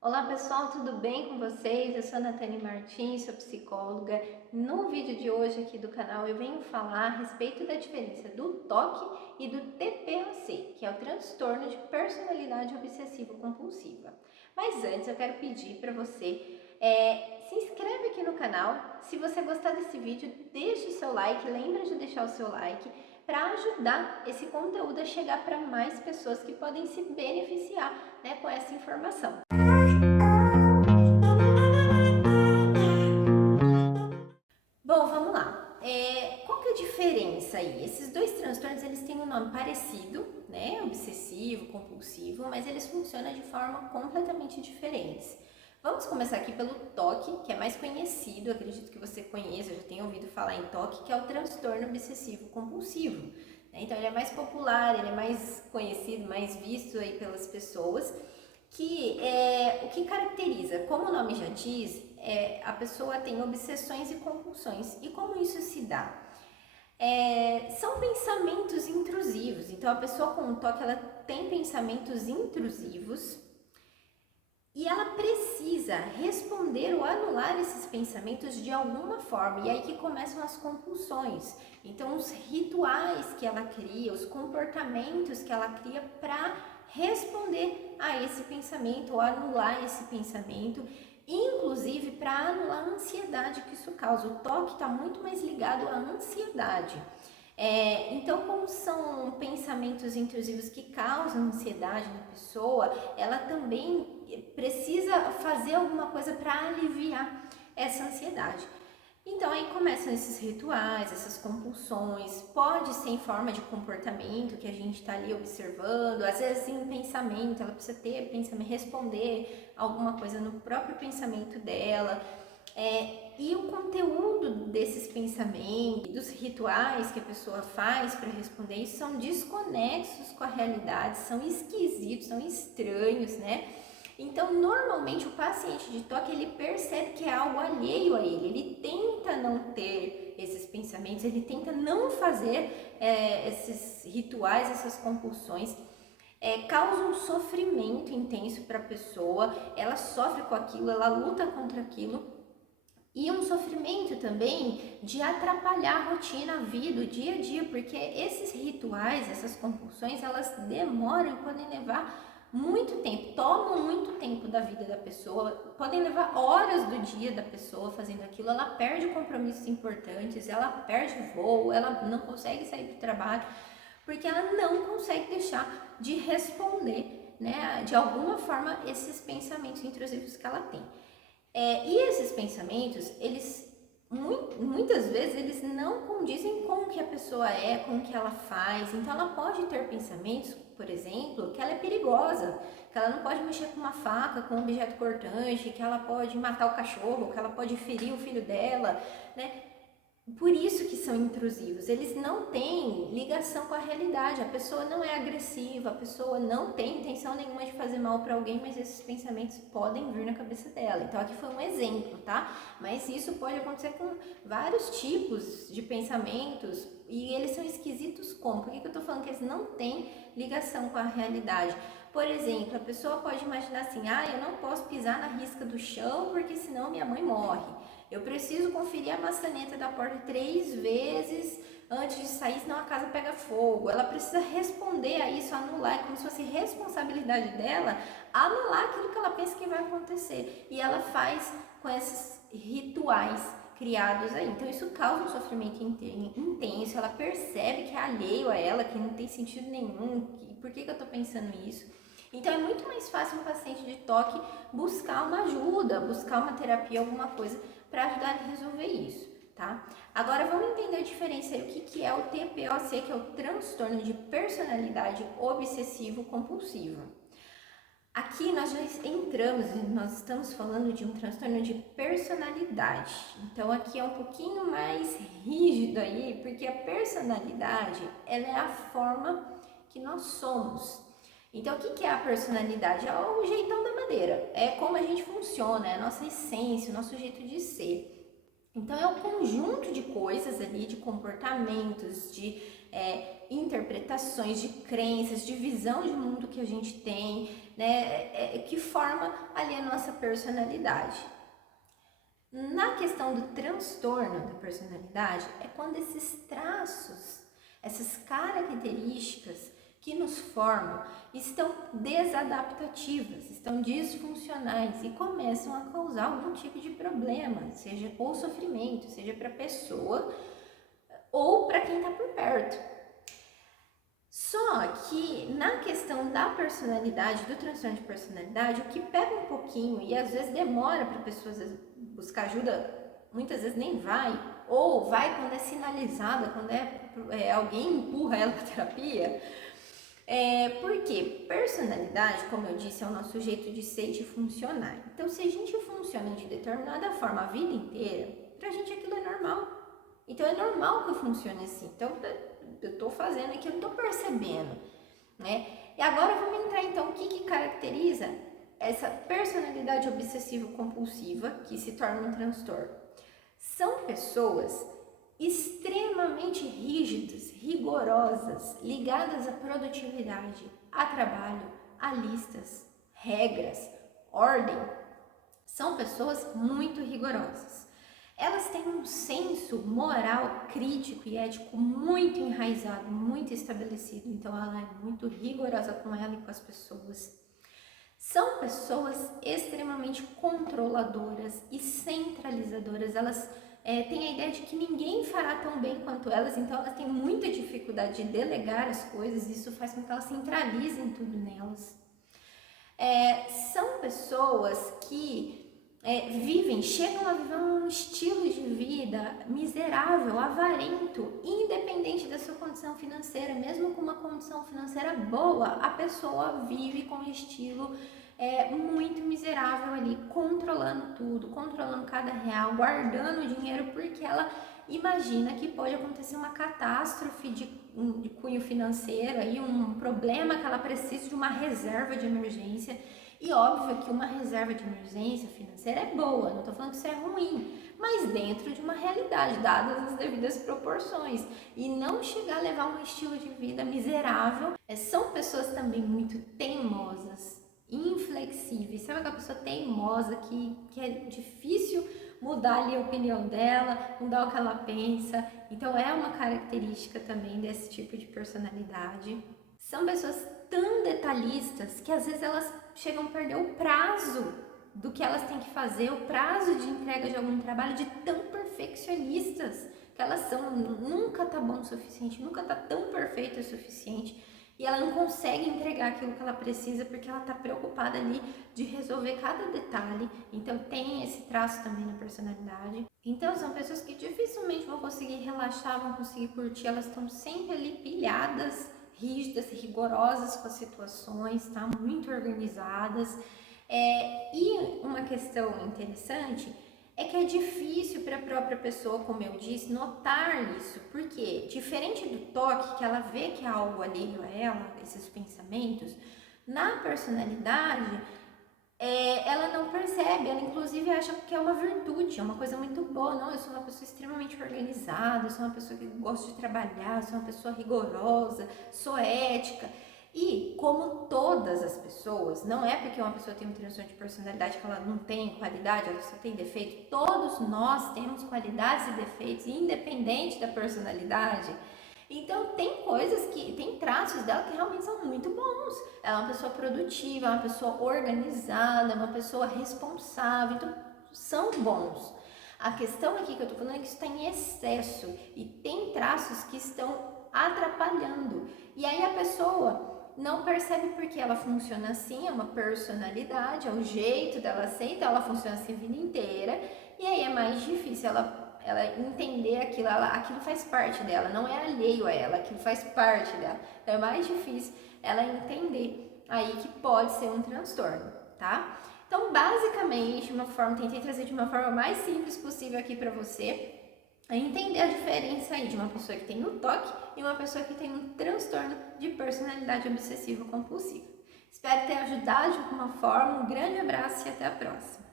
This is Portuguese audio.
Olá pessoal, tudo bem com vocês? Eu sou a Natane Martins, sou psicóloga. No vídeo de hoje aqui do canal eu venho falar a respeito da diferença do TOC e do TPOC, que é o transtorno de personalidade obsessivo-compulsiva. Mas antes eu quero pedir para você se inscreve aqui no canal. Se você gostar desse vídeo, deixe o seu like, lembra de deixar o seu like para ajudar esse conteúdo a chegar para mais pessoas que podem se beneficiar, né, com essa informação. Bom, vamos lá. Qual que é a diferença aí? Esses dois transtornos, eles têm um nome parecido, né? Obsessivo, compulsivo, mas eles funcionam de forma completamente diferentes. Vamos começar aqui pelo TOC, que é mais conhecido, acredito que você conheça, já tenha ouvido falar em TOC, que é o transtorno obsessivo compulsivo, né? Então ele é mais popular, ele é mais conhecido, mais visto aí pelas pessoas, o que caracteriza, como o nome já diz, a pessoa tem obsessões e compulsões. E como isso se dá? São pensamentos intrusivos. Então a pessoa com TOC ela tem pensamentos intrusivos e ela precisa responder ou anular esses pensamentos de alguma forma. E aí que começam as compulsões. Então os rituais que ela cria, os comportamentos que ela cria para responder a esse pensamento ou anular esse pensamento, inclusive para anular a ansiedade que isso causa. O TOC está muito mais ligado à ansiedade. Então, como são pensamentos intrusivos que causam ansiedade na pessoa, ela também precisa fazer alguma coisa para aliviar essa ansiedade. Então aí começam esses rituais, essas compulsões, pode ser em forma de comportamento que a gente está ali observando, às vezes em pensamento, ela precisa ter pensamento, responder alguma coisa no próprio pensamento dela. E o conteúdo desses pensamentos, dos rituais que a pessoa faz para responder isso são desconexos com a realidade, são esquisitos, são estranhos, né? Então, normalmente o paciente de TOC ele percebe que é algo alheio a ele tenta não ter esses pensamentos, ele tenta não fazer esses rituais, essas compulsões. Causa um sofrimento intenso para a pessoa, ela sofre com aquilo, ela luta contra aquilo. E um sofrimento também de atrapalhar a rotina, a vida, o dia a dia, porque esses rituais, essas compulsões, elas demoram, podem levar muito tempo, tomam muito tempo da vida da pessoa, podem levar horas do dia da pessoa fazendo aquilo, ela perde compromissos importantes, ela perde voo, ela não consegue sair do trabalho, porque ela não consegue deixar de responder, né, de alguma forma, esses pensamentos intrusivos que ela tem. E esses pensamentos, eles muitas vezes eles não condizem com o que a pessoa é, com o que ela faz. Então ela pode ter pensamentos, por exemplo, que ela é perigosa, que ela não pode mexer com uma faca, com um objeto cortante, que ela pode matar o cachorro, que ela pode ferir o filho dela, né? Por isso que são intrusivos, eles não têm ligação com a realidade, a pessoa não é agressiva, a pessoa não tem intenção nenhuma de fazer mal para alguém, mas esses pensamentos podem vir na cabeça dela. Então aqui foi um exemplo, tá? Mas isso pode acontecer com vários tipos de pensamentos e eles são esquisitos como? Por que eu tô falando que eles não têm ligação com a realidade? Por exemplo, a pessoa pode imaginar assim, eu não posso pisar na risca do chão porque senão minha mãe morre. Eu preciso conferir a maçaneta da porta 3 vezes antes de sair, senão a casa pega fogo. Ela precisa responder a isso, anular, é como se fosse responsabilidade dela, anular aquilo que ela pensa que vai acontecer. E ela faz com esses rituais criados aí. Então isso causa um sofrimento intenso, ela percebe que é alheio a ela, que não tem sentido nenhum, por que eu tô pensando isso? Então é muito mais fácil um paciente de TOC buscar uma ajuda, buscar uma terapia, alguma coisa para ajudar a resolver isso, tá? Agora vamos entender a diferença aí, o que é o TPOC, que é o transtorno de personalidade obsessivo-compulsiva. Aqui nós já entramos, nós estamos falando de um transtorno de personalidade. Então aqui é um pouquinho mais rígido aí, porque a personalidade, ela é a forma que nós somos. Então o que é a personalidade? É o jeitão da madeira, é como a gente funciona, é a nossa essência, o nosso jeito de ser. Então é um conjunto de coisas ali, de comportamentos, de interpretações, de crenças, de visão de mundo que a gente tem, né, que forma ali a nossa personalidade. Na questão do transtorno da personalidade, é quando esses traços, essas características que nos formam estão desadaptativas, estão disfuncionais e começam a causar algum tipo de problema, seja ou sofrimento, seja para a pessoa ou para quem está por perto. Só que na questão da personalidade, do transtorno de personalidade, o que pega um pouquinho e às vezes demora para a pessoa buscar ajuda, muitas vezes nem vai, ou vai quando é sinalizada, quando alguém empurra ela para terapia. Porque personalidade, como eu disse, é o nosso jeito de ser e de funcionar. Então, se a gente funciona de determinada forma a vida inteira, pra gente aquilo é normal. Então, é normal que eu funcione assim. Então, eu tô fazendo aqui, eu não tô percebendo, né? E agora vamos entrar, então, o que caracteriza essa personalidade obsessivo-compulsiva que se torna um transtorno. São pessoas extremamente rígidas, rigorosas, ligadas à produtividade, a trabalho, a listas, regras, ordem. São pessoas muito rigorosas. Elas têm um senso moral, crítico e ético muito enraizado, muito estabelecido. Então ela é muito rigorosa com ela e com as pessoas. São pessoas extremamente controladoras e centralizadoras. Elas têm a ideia de que ninguém fará tão bem quanto elas, então elas têm muita dificuldade de delegar as coisas, isso faz com que elas centralizem tudo nelas. São pessoas que chegam a viver um estilo de vida miserável, avarento, independente da sua condição financeira. Mesmo com uma condição financeira boa, a pessoa vive com um estilo muito miserável ali, controlando tudo, controlando cada real, guardando o dinheiro porque ela imagina que pode acontecer uma catástrofe de cunho financeiro, aí um problema que ela precisa de uma reserva de emergência. E óbvio que uma reserva de emergência financeira é boa, não estou falando que isso é ruim, mas dentro de uma realidade, dadas as devidas proporções, e não chegar a levar um estilo de vida miserável. São pessoas também muito teimosas, inflexíveis, sabe aquela pessoa teimosa que é difícil mudar ali a opinião dela, mudar o que ela pensa. Então é uma característica também desse tipo de personalidade. São pessoas tão detalhistas que às vezes elas chegam a perder o prazo do que elas têm que fazer, o prazo de entrega de algum trabalho, de tão perfeccionistas que elas são. Nunca tá bom o suficiente, nunca tá tão perfeito o suficiente, e ela não consegue entregar aquilo que ela precisa porque ela tá preocupada ali de resolver cada detalhe. Então tem esse traço também na personalidade. Então são pessoas que dificilmente vão conseguir relaxar, vão conseguir curtir, elas estão sempre ali pilhadas, rígidas, rigorosas com as situações, tá? Muito organizadas. E uma questão interessante é que é difícil para a própria pessoa, como eu disse, notar isso, porque diferente do toque, que ela vê que é algo alheio a ela, esses pensamentos, na personalidade, ela não percebe, ela inclusive acha que é uma virtude, é uma coisa muito boa. Não, eu sou uma pessoa extremamente organizada, eu sou uma pessoa que gosta de trabalhar, sou uma pessoa rigorosa, sou ética. E como todas as pessoas, não é porque uma pessoa tem um transtorno de personalidade que ela não tem qualidade, ela só tem defeito. Todos nós temos qualidades e defeitos, independente da personalidade. Então tem tem traços dela que realmente são muito bons. Ela é uma pessoa produtiva, é uma pessoa organizada, é uma pessoa responsável, então são bons. A questão aqui que eu tô falando é que isso está em excesso e tem traços que estão atrapalhando. E aí a pessoa não percebe porque ela funciona assim, é uma personalidade, é o jeito dela ser, então ela funciona assim a vida inteira, e aí é mais difícil ela entender aquilo, aquilo faz parte dela, não é alheio a ela, aquilo faz parte dela. Então é mais difícil ela entender aí que pode ser um transtorno, tá? Então, basicamente, tentei trazer de uma forma mais simples possível aqui para você, entender a diferença aí de uma pessoa que tem o toque e uma pessoa que tem um transtorno de personalidade obsessiva compulsiva. Espero ter ajudado de alguma forma. Um grande abraço e até a próxima.